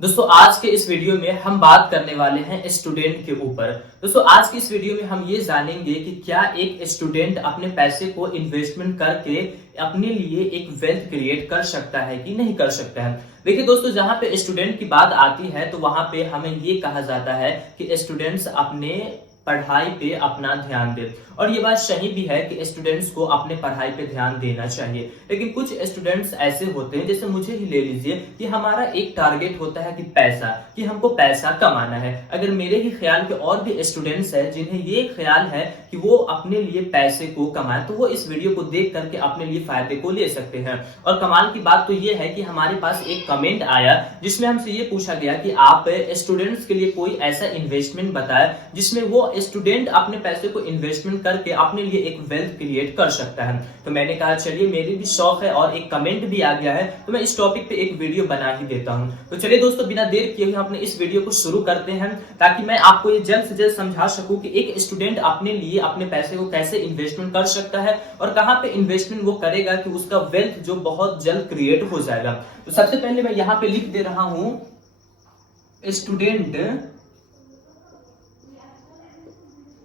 दोस्तों आज के इस वीडियो में हम बात करने वाले हैं स्टूडेंट के ऊपर। दोस्तों आज की इस वीडियो में हम ये जानेंगे कि क्या एक स्टूडेंट अपने पैसे को इन्वेस्टमेंट करके अपने लिए एक वेल्थ क्रिएट कर सकता है कि नहीं कर सकता है। देखिए दोस्तों, जहां पे स्टूडेंट की बात आती है तो वहां पे हमें ये कहा जाता है कि स्टूडेंट्स अपने पढ़ाई पे अपना ध्यान दे, और ये बात सही भी है कि स्टूडेंट्स को अपने पढ़ाई पे ध्यान देना चाहिए। लेकिन कुछ स्टूडेंट्स ऐसे होते हैं, जैसे मुझे ही ले लीजिए, कि हमारा एक टारगेट होता है कि पैसा, कि हमको पैसा कमाना है। अगर मेरे ही ख्याल के और भी स्टूडेंट्स हैं जिन्हें ये ख्याल है कि वो अपने लिए पैसे को कमाए, तो वो इस वीडियो को देख करके अपने लिए फायदे को ले सकते हैं। और कमाल की बात तो ये है कि हमारे पास एक कमेंट आया जिसमें हमसे ये पूछा गया कि आप स्टूडेंट्स के लिए कोई ऐसा इन्वेस्टमेंट बताएं जिसमें वो स्टूडेंट अपने पैसे को इन्वेस्टमेंट करके अपने लिए एक वेल्थ क्रिएट कर सकता है। तो मैंने कहा चलिए, मेरी भी शौक है और एक कमेंट भी आ गया है, तो मैं इस टॉपिक पे एक वीडियो बना ही देता हूं। तो चलिए दोस्तों, बिना देर किए हुए अपने इस वीडियो को शुरू करते हैं, ताकि मैं आपको ये जल्द से जल्द समझा सकूं कि एक स्टूडेंट अपने लिए अपने पैसे को कैसे इन्वेस्टमेंट कर सकता है और कहां पे इन्वेस्टमेंट वो करेगा कि उसका वेल्थ जो बहुत जल्द क्रिएट हो जाएगा। तो सबसे पहले मैं यहां पे लिख दे रहा हूं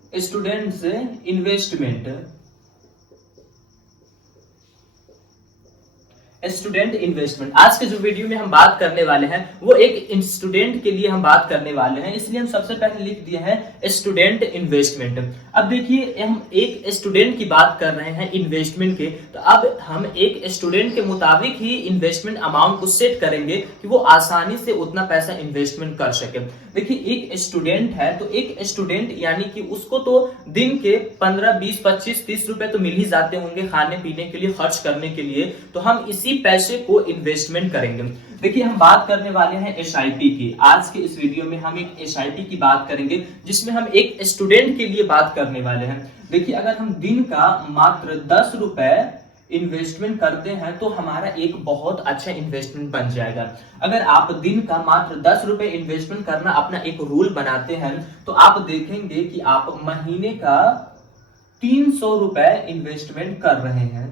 स्टूडेंट्स इन्वेस्टमेंट, स्टूडेंट इन्वेस्टमेंट। आज के जो वीडियो में हम बात करने वाले हैं वो एक स्टूडेंट के लिए हम बात करने वाले हैं, इसलिए हम सबसे पहले लिख दिया है स्टूडेंट इन्वेस्टमेंट। अब देखिए, हम एक स्टूडेंट की बात कर रहे हैं इन्वेस्टमेंट के, तो अब हम एक स्टूडेंट के मुताबिक ही इन्वेस्टमेंट अमाउंट को सेट करेंगे कि वो आसानी से उतना पैसा इन्वेस्टमेंट कर सके। देखिए, एक स्टूडेंट है तो एक स्टूडेंट यानी कि उसको तो दिन के 15, 20, 25, 30 रुपए तो मिल ही जाते होंगे खाने पीने के लिए, खर्च करने के लिए, तो हम इसी पैसे को इन्वेस्टमेंट करेंगे। देखिए, हम बात करने वाले हैं एसआईपी की। आज के इस वीडियो में हम एक एसआईपी की बात करेंगे जिसमें हम एक स्टूडेंट के लिए बात करने वाले हैं। देखिए, अगर हम दिन का मात्र 10 रुपए इन्वेस्टमेंट करते हैं तो हमारा एक बहुत अच्छा इन्वेस्टमेंट बन जाएगा। अगर आप दिन का मात्र 10 रुपए इन्वेस्टमेंट करना अपना एक रूल बनाते हैं तो आप देखेंगे कि आप महीने का 300 रुपए इन्वेस्टमेंट कर रहे हैं।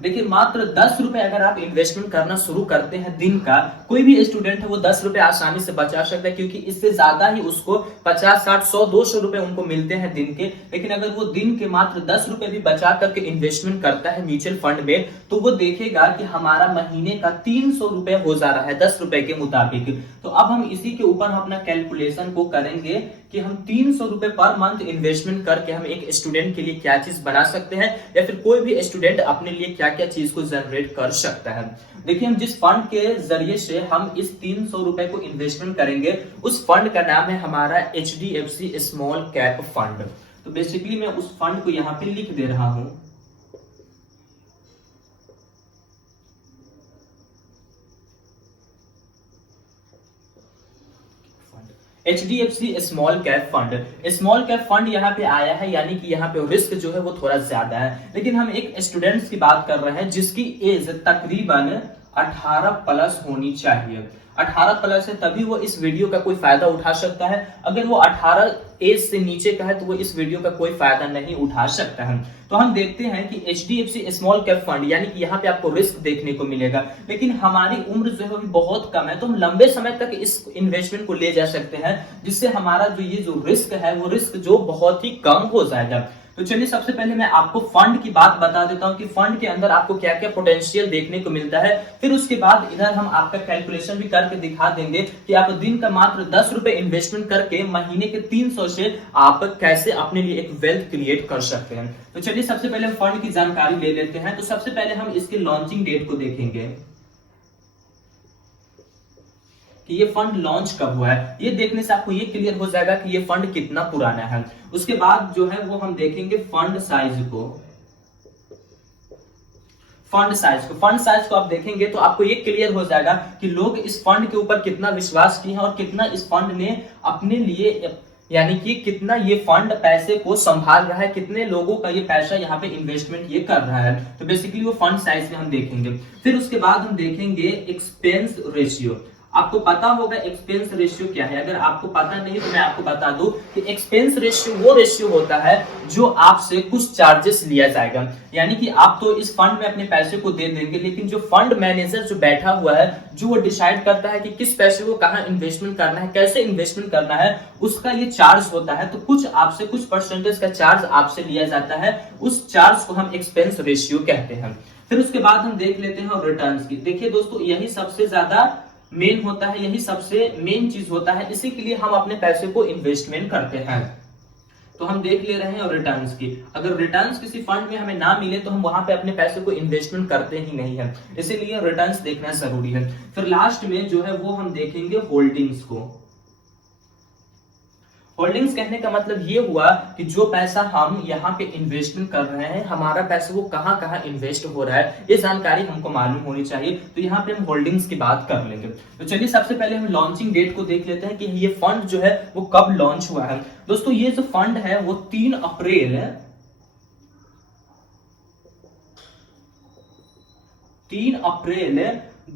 देखिए, मात्र 10 रुपए अगर आप इन्वेस्टमेंट करना शुरू करते हैं दिन का, कोई भी स्टूडेंट है वो 10 रुपए आसानी से बचा सकता है, क्योंकि इससे ज्यादा ही उसको 50, 60, 100, 200 रुपए उनको मिलते हैं दिन के। लेकिन अगर वो दिन के मात्र 10 रुपए भी बचा करके इन्वेस्टमेंट करता है म्यूचुअल फंड में, तो वो देखेगा कि हमारा महीने का 300 रुपए हो जा रहा है 10 रुपए के मुताबिक। तो अब हम इसी के ऊपर हम अपना कैलकुलेशन को करेंगे कि हम 300 रुपए पर मंथ इन्वेस्टमेंट करके हम एक स्टूडेंट के लिए क्या चीज बना सकते हैं, या फिर कोई भी स्टूडेंट अपने लिए क्या क्या चीज को जनरेट कर सकता है। देखिए, हम जिस फंड के जरिए से हम इस 300 रुपए को इन्वेस्टमेंट करेंगे, उस फंड का नाम है हमारा HDFC स्मॉल कैप फंड। तो बेसिकली मैं उस फंड को यहां पे लिख दे रहा हूं। HDFC small cap fund. Small cap fund यहाँ पे आया है, यानी कि यहाँ पे रिस्क जो है वो थोड़ा ज्यादा है। लेकिन हम एक स्टूडेंट्स की बात कर रहे हैं जिसकी एज तकरीबन 18 प्लस होनी चाहिए। 18 प्लस है तभी वो इस वीडियो का कोई फायदा उठा सकता है। अगर वो 18 एज से नीचे का है तो वो इस वीडियो का कोई फायदा नहीं उठा सकता है। तो हम देखते हैं कि HDFC स्मॉल कैप फंड, यानी कि यहाँ पे आपको रिस्क देखने को मिलेगा, लेकिन हमारी उम्र जो है वो बहुत कम है, तो हम लंबे समय तक इस इन्वेस्टमेंट को ले जा सकते हैं, जिससे हमारा जो ये जो रिस्क है वो रिस्क जो बहुत ही कम हो जाएगा। तो चलिए, सबसे पहले मैं आपको फंड की बात बता देता हूं कि फंड के अंदर आपको क्या क्या पोटेंशियल देखने को मिलता है। फिर उसके बाद इधर हम आपका कैलकुलेशन भी करके दिखा देंगे कि आप दिन का मात्र 10 रुपए इन्वेस्टमेंट करके महीने के 300 से आप कैसे अपने लिए एक वेल्थ क्रिएट कर सकते हैं। तो चलिए, सबसे पहले फंड की जानकारी ले लेते हैं। तो सबसे पहले हम इसके लॉन्चिंग डेट को देखेंगे कि ये फंड लॉन्च कब हुआ है। ये देखने से आपको ये क्लियर हो जाएगा कि ये फंड कितना पुराना है। उसके बाद जो है वो हम देखेंगे फंड साइज को। फंड साइज को आप देखेंगे तो आपको ये क्लियर हो जाएगा कि लोग इस फंड के ऊपर कितना विश्वास किए हैं और कितना इस फंड ने अपने लिए, यानी कि कितना ये फंड पैसे को संभाल रहा है, कितने लोगों का ये पैसा यहाँ पे इन्वेस्टमेंट ये कर रहा है। तो बेसिकली वो फंड साइज में हम देखेंगे। फिर उसके बाद हम देखेंगे एक्सपेंस रेशियो। आपको पता होगा एक्सपेंस रेशियो क्या है। अगर आपको पता नहीं तो मैं आपको बता दूं कि एक्सपेंस रेशियो वो रेशियो होता है जो आपसे कुछ चार्जेस लिया जाएगा। यानी कि आप तो इस फंड में अपने पैसे को दे देंगे, लेकिन जो फंड मैनेजर जो बैठा हुआ है, जो वो डिसाइड करता है कि किस पैसे को कहाँ इन्वेस्टमेंट करना है, कैसे इन्वेस्टमेंट करना है, उसका ये चार्ज होता है। तो कुछ आपसे कुछ परसेंटेज का चार्ज आपसे लिया जाता है, उस चार्ज को हम एक्सपेंस रेशियो कहते हैं। फिर उसके बाद हम देख लेते हैं रिटर्न्स की। देखिए दोस्तों, यही सबसे ज्यादा मेन होता है, यही सबसे मेन चीज होता है, इसी के लिए हम अपने पैसे को इन्वेस्टमेंट करते हैं। तो हम देख ले रहे हैं रिटर्न्स की। अगर रिटर्न्स किसी फंड में हमें ना मिले तो हम वहां पे अपने पैसे को इन्वेस्टमेंट करते ही नहीं है, इसीलिए रिटर्न्स देखना जरूरी है। फिर लास्ट में जो है वो हम देखेंगे होल्डिंग्स को। होल्डिंग्स कहने का मतलब ये हुआ कि जो पैसा हम यहाँ पे इन्वेस्टमेंट कर रहे हैं, हमारा पैसा वो कहाँ कहाँ इन्वेस्ट हो रहा है, ये जानकारी हमको मालूम होनी चाहिए। तो यहाँ पे हम होल्डिंग्स की बात कर लेंगे। तो चलिए सबसे पहले हम लॉन्चिंग डेट को देख लेते हैं कि ये फंड जो है वो कब लॉन्च हुआ है। दोस्तों ये जो फंड है वो 3 अप्रैल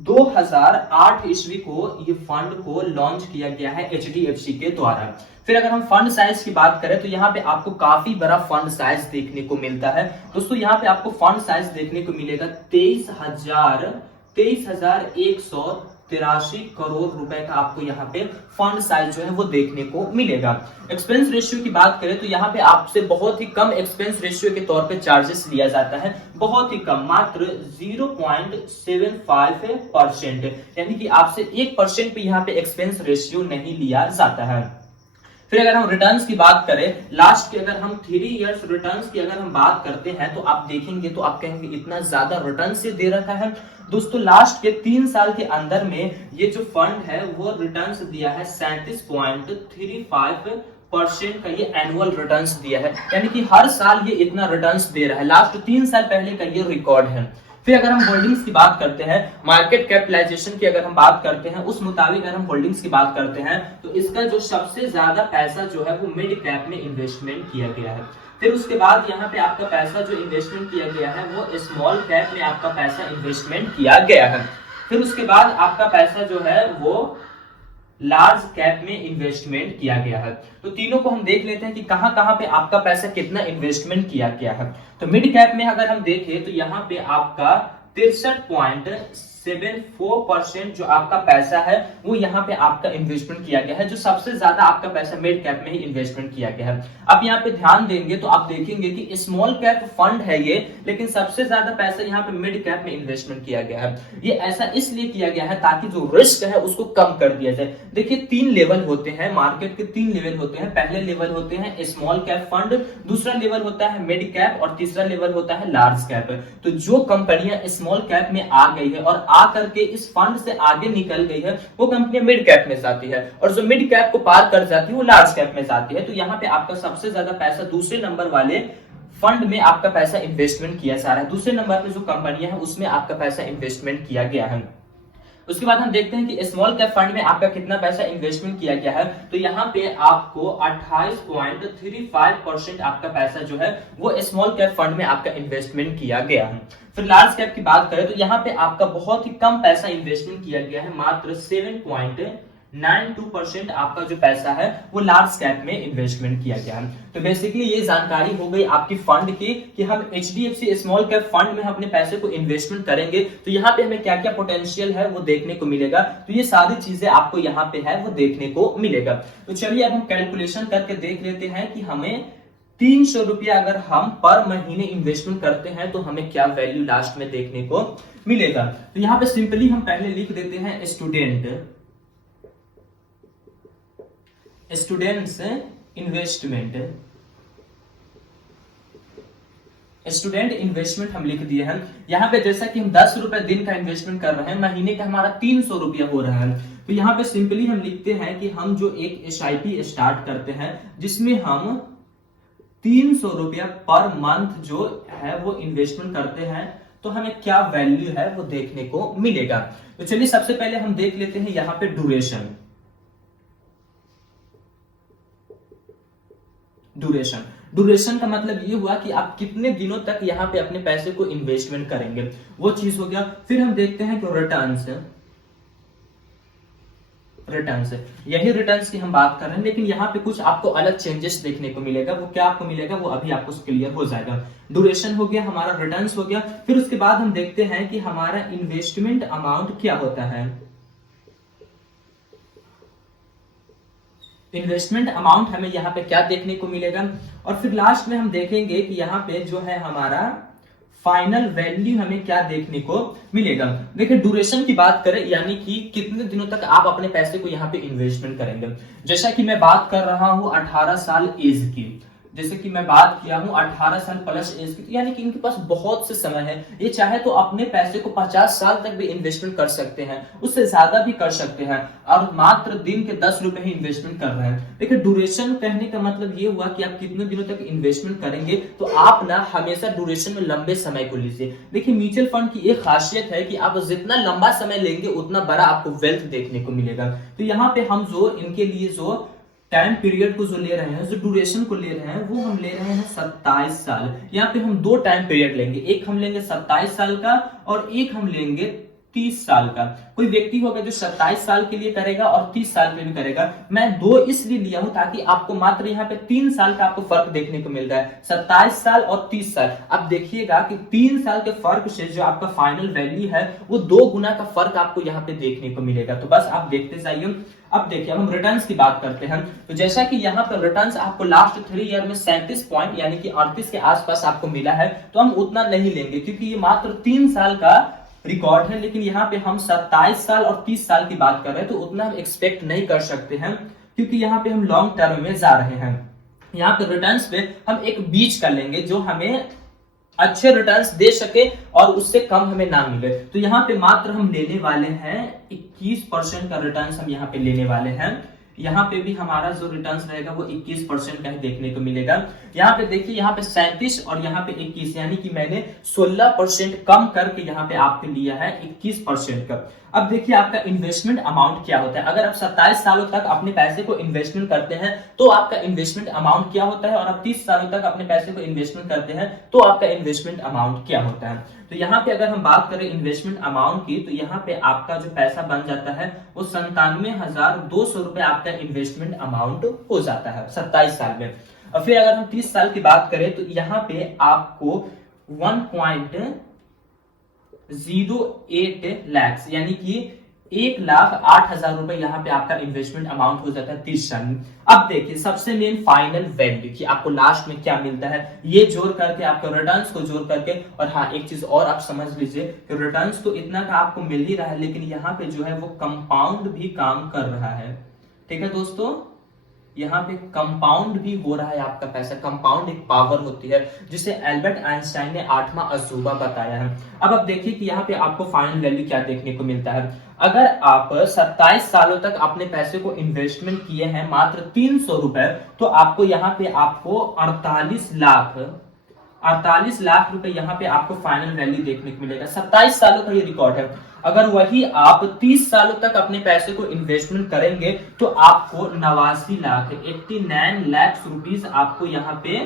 2008 ईस्वी को ये फंड को लॉन्च किया गया है एचडीएफसी के द्वारा। फिर अगर हम फंड साइज की बात करें तो यहाँ पे आपको काफी बड़ा फंड साइज देखने को मिलता है। दोस्तों यहाँ पे आपको फंड साइज देखने को मिलेगा 23,183 करोड़ रुपए का आपको यहाँ पे फंड साइज जो है वो देखने को मिलेगा। एक्सपेंस रेशियो की बात करें तो यहाँ पे आपसे बहुत ही कम एक्सपेंस रेशियो के तौर पे चार्जेस लिया जाता है, बहुत ही कम, मात्र 0.75%, यानी कि आपसे 1% पे यहाँ पे एक्सपेंस रेशियो नहीं लिया जाता है। फिर अगर हम रिटर्न्स की बात करें, लास्ट के अगर हम 3 इयर्स रिटर्न्स की अगर हम बात करते हैं तो आप देखेंगे तो आप कहेंगे इतना ज्यादा रिटर्न से दे रखा है। दोस्तों लास्ट के 3 साल के अंदर में ये जो फंड है वो रिटर्न्स दिया है 37.35% का, ये एनुअल रिटर्न्स दिया है, यानी कि हर साल ये इतना रिटर्न्स दे रहा है। लास्ट 3 साल पहले का ये रिकॉर्ड है। फिर अगर हम होल्डिंग्स की बात करते हैं, मार्केट कैपिटलाइजेशन की अगर हम बात करते हैं, उस मुताबिक अगर हम होल्डिंग्स की बात करते हैं तो इसका जो सबसे ज्यादा पैसा जो है वो मिड कैप में इन्वेस्टमेंट किया गया है। फिर उसके बाद यहाँ पे आपका पैसा जो इन्वेस्टमेंट किया गया है वो स्मॉल कैप में आपका पैसा इन्वेस्टमेंट किया गया है। फिर उसके बाद आपका पैसा जो है वो लार्ज कैप में इन्वेस्टमेंट किया गया है। तो तीनों को हम देख लेते हैं कि कहां कहां पे आपका पैसा कितना इन्वेस्टमेंट किया गया है। तो मिड कैप में अगर हम देखें तो यहाँ पे आपका 63.74% जो आपका पैसा है वो यहाँ पे आपका इन्वेस्टमेंट किया गया है, जो सबसे ज्यादा आपका पैसा मिड कैप में ही इन्वेस्टमेंट किया गया है। अब यहाँ पे ध्यान देंगे तो आप देखेंगे कि स्मॉल कैप फंड है ये, लेकिन सबसे ज्यादा पैसा यहाँ पे मिड कैप में इन्वेस्टमेंट किया गया है। ये ऐसा इसलिए किया गया है ताकि जो रिस्क है उसको कम कर दिया जाए। देखिए 3 लेवल होते हैं, मार्केट के 3 लेवल होते हैं। पहले लेवल होते हैं स्मॉल कैप फंड, दूसरा लेवल होता है मिड कैप और तीसरा लेवल होता है लार्ज कैप। तो जो कंपनियां स्मॉल कैप में आ गई है और आ करके इस फंड से आगे निकल गई है वो कंपनी मिड कैप में जाती है, और जो मिड कैप को पार कर जाती है वो लार्ज कैप में जाती है। तो यहाँ पे आपका सबसे ज्यादा पैसा दूसरे नंबर वाले फंड में आपका पैसा इन्वेस्टमेंट किया जा रहा है। दूसरे नंबर पे जो कंपनियां हैं उसमें आपका पैसा इन्वेस्टमेंट किया गया है। उसके बाद हम देखते हैं कि स्मॉल कैप फंड में आपका कितना पैसा इन्वेस्टमेंट किया गया है। तो यहाँ पे आपको 28.35% आपका पैसा जो है वो स्मॉल कैप फंड में आपका इन्वेस्टमेंट किया गया है। फिर लार्ज कैप की बात करें तो यहाँ पे आपका बहुत ही कम पैसा इन्वेस्टमेंट किया गया है, मात्र 7.92% आपका जो पैसा है वो लार्ज कैप में इन्वेस्टमेंट किया गया है। तो बेसिकली ये जानकारी हो गई आपकी फंड की कि हम एचडीएफसी स्मॉल कैप फंड में अपने पैसे को इन्वेस्टमेंट करेंगे तो यहाँ पे हमें क्या क्या पोटेंशियल है वो देखने को मिलेगा। तो ये सारी चीजें आपको यहाँ पे है वो देखने को मिलेगा। तो चलिए अब हम कैलकुलेशन करके देख लेते हैं कि हमें 300 रुपया अगर हम पर महीने इन्वेस्टमेंट करते हैं तो हमें क्या वैल्यू लास्ट में देखने को मिलेगा। तो यहाँ पे सिंपली हम पहले लिख देते हैं स्टूडेंट्स इन्वेस्टमेंट, स्टूडेंट इन्वेस्टमेंट हम लिख दिए हैं। यहाँ पे जैसा कि हम 10 रुपए दिन का इन्वेस्टमेंट कर रहे हैं, महीने का हमारा 300 रुपया हो रहा है। तो यहाँ पे सिंपली हम लिखते हैं कि हम जो एक एसआईपी स्टार्ट करते हैं जिसमें हम 300 रुपया पर मंथ जो है वो इन्वेस्टमेंट करते हैं तो हमें क्या वैल्यू है वो देखने को मिलेगा। तो चलिए सबसे पहले हम देख लेते हैं यहाँ पे ड्यूरेशन का मतलब ये हुआ कि आप कितने दिनों तक यहाँ पे अपने पैसे को इन्वेस्टमेंट करेंगे, वो चीज हो गया। फिर हम देखते हैं कि रिटर्न्स। यही रिटर्न्स की हम बात कर रहे हैं, लेकिन यहाँ पे कुछ आपको अलग चेंजेस देखने को मिलेगा। वो क्या आपको मिलेगा वो अभी आपको क्लियर हो जाएगा। ड्यूरेशन हो गया, हमारा रिटर्न्स हो गया, फिर उसके बाद हम देखते हैं कि हमारा इन्वेस्टमेंट अमाउंट क्या होता है। इन्वेस्टमेंट अमाउंट हमें यहाँ पे क्या देखने को मिलेगा, और फिर लास्ट में हम देखेंगे कि यहाँ पे जो है हमारा फाइनल वैल्यू हमें क्या देखने को मिलेगा। देखिए ड्यूरेशन की बात करें, यानी कि कितने दिनों तक आप अपने पैसे को यहाँ पे इन्वेस्टमेंट करेंगे। जैसा कि मैं बात कर रहा हूं 18 साल एज की, जैसे कि मैं बात किया हूं 18 साल प्लस एज की, यानी कि इनके पास बहुत से समय है। ये चाहे तो अपने पैसे को 50 साल तक भी इन्वेस्टमेंट कर सकते हैं, उससे ज्यादा भी कर सकते हैं, और मात्र दिन के 10 रुपए ही इन्वेस्टमेंट कर रहे हैं। देखिए ड्यूरेशन कहने का मतलब ये हुआ कि आप कितने दिनों तक इन्वेस्टमेंट करेंगे, तो आप ना हमेशा ड्यूरेशन में लंबे समय को लीजिए। देखिए म्यूचुअल फंड की एक खासियत है कि आप जितना लंबा समय लेंगे उतना बड़ा आपको वेल्थ देखने को मिलेगा। तो यहाँ पे हम जो इनके लिए जो टाइम पीरियड को जो ले रहे हैं, जो ड्यूरेशन को ले रहे हैं, वो हम ले रहे हैं 27 साल। यहाँ पे हम दो टाइम पीरियड लेंगे, एक हम लेंगे 27 साल का और एक हम लेंगे 30 साल का। कोई व्यक्ति होगा जो 27 साल के लिए करेगा और 30 साल के लिए करेगा। मैं दो इसलिए लिया हूं ताकि आपको मात्र यहाँ पे 3 साल का आपको फर्क देखने को मिल रहा है, 27 साल और 30 साल। अब देखिएगा कि 3 साल के फर्क से जो आपका फाइनल वैल्यू है वो 2 गुना का फर्क आपको यहाँ पे देखने को मिलेगा। तो बस आप देखते जाइए। अब देखिए अब हम रिटर्न्स की बात करते हैं। तो जैसा कि यहाँ पर रिटर्न्स आपको लास्ट 3 ईयर में 37 पॉइंट यानी कि 38 के आसपास आपको मिला है, तो हम उतना नहीं लेंगे क्योंकि ये मात्र 3 साल का रिकॉर्ड है। लेकिन यहाँ पे हम 27 साल और 30 साल की बात कर रहे हैं, तो उतना हम एक्सपेक्ट नहीं कर सकते हैं क्योंकि यहाँ पे हम लॉन्ग टर्म में जा रहे हैं। यहाँ पे रिटर्न्स पे हम एक बीच का लेंगे जो हमें अच्छे रिटर्न्स दे सके और उससे कम हमें ना मिले। तो यहाँ पे मात्र हम लेने वाले हैं 21% का रिटर्न्स हम यहाँ पे लेने वाले हैं। यहाँ पे भी हमारा जो रिटर्न्स रहेगा वो 21% का ही देखने को मिलेगा। यहाँ पे देखिए यहाँ पे 37 और यहाँ पे 21, यानी कि मैंने 16% कम करके यहाँ पे आपके लिया है 21% का। अब देखिए आपका इन्वेस्टमेंट अमाउंट क्या होता है। अगर आप 27 सालों तक अपने पैसे को इन्वेस्टमेंट करते हैं तो आपका इन्वेस्टमेंट अमाउंट क्या होता है, और आप 30 सालों तक अपने पैसे को इन्वेस्टमेंट करते हैं तो आपका इन्वेस्टमेंट अमाउंट क्या होता है। तो यहाँ पे अगर हम बात करें इन्वेस्टमेंट अमाउंट की, तो यहाँ पे आपका जो पैसा बन जाता है वो 97,200 रुपए आपका इन्वेस्टमेंट अमाउंट हो जाता है 27 साल में। और फिर अगर हम 30 साल की बात करें तो यहाँ पे आपको 1.08 लाख यानी कि 1,08,000 रुपए यहाँ पे आपका इन्वेस्टमेंट अमाउंट हो जाता है 30 साल में। अब देखिए सबसे मेन फाइनल वैल्यू कि आपको लास्ट में क्या मिलता है, ये जोड़ करके आपको रिटर्न्स को जोड़ करके। और हाँ एक चीज और आप समझ लीजिए कि रिटर्न्स तो इतना का आपको मिल ही रहा है, लेकिन यहाँ पे जो है वो कंपाउंड भी काम कर रहा है। ठीक है दोस्तों, यहाँ पे कंपाउंड भी हो रहा है आपका पैसा। कंपाउंड एक पावर होती है जिसे एल्बर्ट आइंस्टाइन ने 8वां अजूबा बताया है। अब आप देखिए कि यहाँ पे आपको फाइनल वैल्यू क्या देखने को मिलता है। अगर आप 27 सालों तक अपने पैसे को इन्वेस्टमेंट किए हैं मात्र 300 रुपए, तो आपको यहाँ पे आपको 48 लाख रुपए यहाँ पे आपको फाइनल वैल्यू देखने को मिलेगा। 27 सालों का ये रिकॉर्ड है। अगर वही आप 30 सालों तक अपने पैसे को इन्वेस्टमेंट करेंगे तो आपको 89 लाख रुपीस आपको यहाँ पे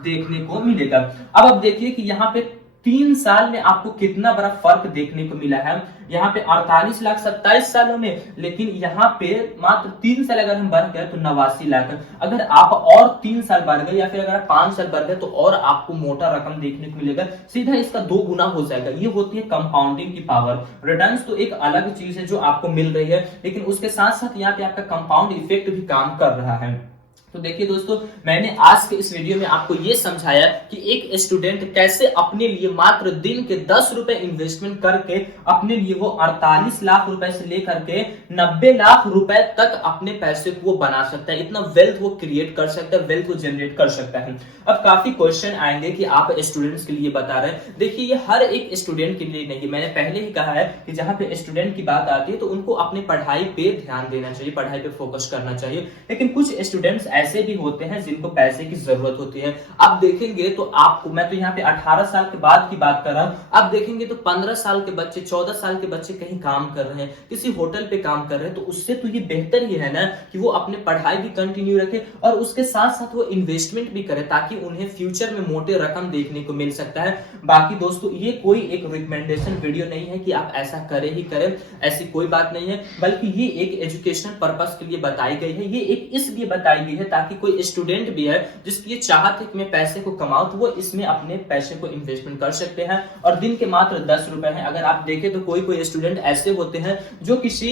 देखने को मिलेगा। अब आप देखिए कि यहाँ पे 3 साल में आपको कितना बड़ा फर्क देखने को मिला है। यहाँ पे 48 लाख 27 सालों में, लेकिन यहाँ पे मात्र 3 साल अगर हम बढ़ गए तो 89 लाख। अगर आप और 3 साल बढ़ गए या फिर अगर आप 5 साल बढ़ गए तो और आपको मोटा रकम देखने को मिलेगा, सीधा इसका 2 गुना हो जाएगा। ये होती है कंपाउंडिंग की पावर। रिटर्न्स तो एक अलग चीज है जो आपको मिल रही है, लेकिन उसके साथ साथ यहाँ पे आपका कंपाउंड इफेक्ट भी काम कर रहा है। तो देखिए दोस्तों, मैंने आज के इस वीडियो में आपको यह समझाया कि एक स्टूडेंट कैसे अपने लिए मात्र दिन के 10 रुपए इन्वेस्टमेंट करके अपने लिए वो 48 लाख रुपए से लेकर के 90 लाख रुपए तक अपने पैसे को वो बना सकता है। इतना वेल्थ वो क्रिएट कर सकता है, वेल्थ वो जनरेट कर सकता है। अब काफी क्वेश्चन आएंगे कि आप स्टूडेंट्स के लिए बता रहे हैं। देखिए ये हर एक स्टूडेंट के लिए नहीं, मैंने पहले ही कहा है कि जहां पे स्टूडेंट की बात आती है तो उनको अपनी पढ़ाई पे ध्यान देना चाहिए, पढ़ाई पे फोकस करना चाहिए। लेकिन कुछ स्टूडेंट्स ऐसे भी होते हैं जिनको पैसे की जरूरत होती है। अब देखेंगे तो आपको, मैं तो यहाँ पे 18 साल के बाद की बात कर रहा हूँ, अब देखेंगे तो 15 साल के बच्चे, 14 साल के बच्चे कहीं काम कर रहे हैं, किसी होटल पे काम कर रहे हैं, तो उससे तो ये बेहतर ये है ना कि वो अपने पढ़ाई भी कंटिन्यू रखे और उसके साथ साथ वो इन्वेस्टमेंट भी करे, ताकि उन्हें फ्यूचर में मोटे रकम देखने को मिल सकता है। बाकी दोस्तों ये कोई एक रिकमेंडेशन वीडियो नहीं है कि आप ऐसा करें ही करें, ऐसी कोई बात नहीं है, बल्कि ये एक एजुकेशनल पर्पस के लिए बताई गई है। ये एक इसलिए बताई गई है ताकि कोई स्टूडेंट भी है जिसकी ये चाहत है कि मैं पैसे को कमाऊं, तो वो इसमें अपने पैसे को इन्वेस्टमेंट कर सकते हैं। और दिन के मात्र 10 रुपए हैं। अगर आप देखें तो कोई कोई स्टूडेंट ऐसे होते हैं जो किसी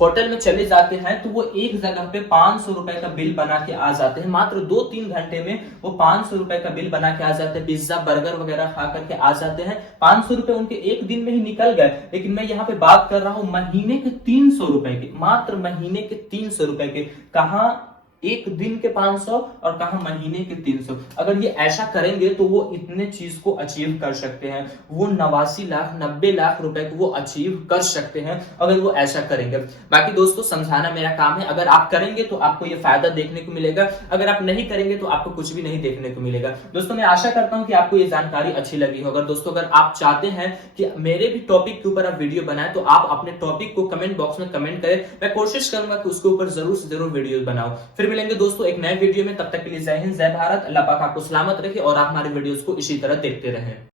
होटल में चले जाते हैं तो वो एक जगह पे 500 रुपए का बिल बना के आ जाते हैं, मात्र 2-3 घंटे में वो 500 रुपए का बिल बना के आ जाते हैं, पिज्जा बर्गर वगैरह खा करके आ जाते हैं। 500 रुपए उनके एक दिन में ही निकल गए। लेकिन मैं यहाँ पे बात कर रहा हूं महीने के 300 रुपए के, मात्र महीने के 300 रुपए के। कहां एक दिन के 500 और कहा महीने के 300। अगर ये ऐसा करेंगे तो वो इतने चीज को अचीव कर सकते हैं, वो 89 लाख 90 लाख रुपए को वो अचीव कर सकते हैं अगर वो ऐसा करेंगे। बाकी दोस्तों समझाना मेरा काम है, अगर आप करेंगे तो आपको ये फायदा देखने को मिलेगा, अगर आप नहीं करेंगे तो आपको कुछ भी नहीं देखने को मिलेगा। दोस्तों मैं आशा करता हूं कि आपको ये जानकारी अच्छी लगी हो। अगर दोस्तों अगर आप चाहते हैं कि मेरे भी टॉपिक के ऊपर आप वीडियो बनाए तो आप अपने टॉपिक को कमेंट बॉक्स में कमेंट करें, मैं कोशिश करूंगा कि उसके ऊपर जरूर से जरूर वीडियो बनाऊं। फिर मिलेंगे दोस्तों एक नए वीडियो में, तब तक के लिए जय हिंद जय भारत। अल्लाह पाक आपको सलामत रखे और आप हमारे वीडियोस को इसी तरह देखते रहें।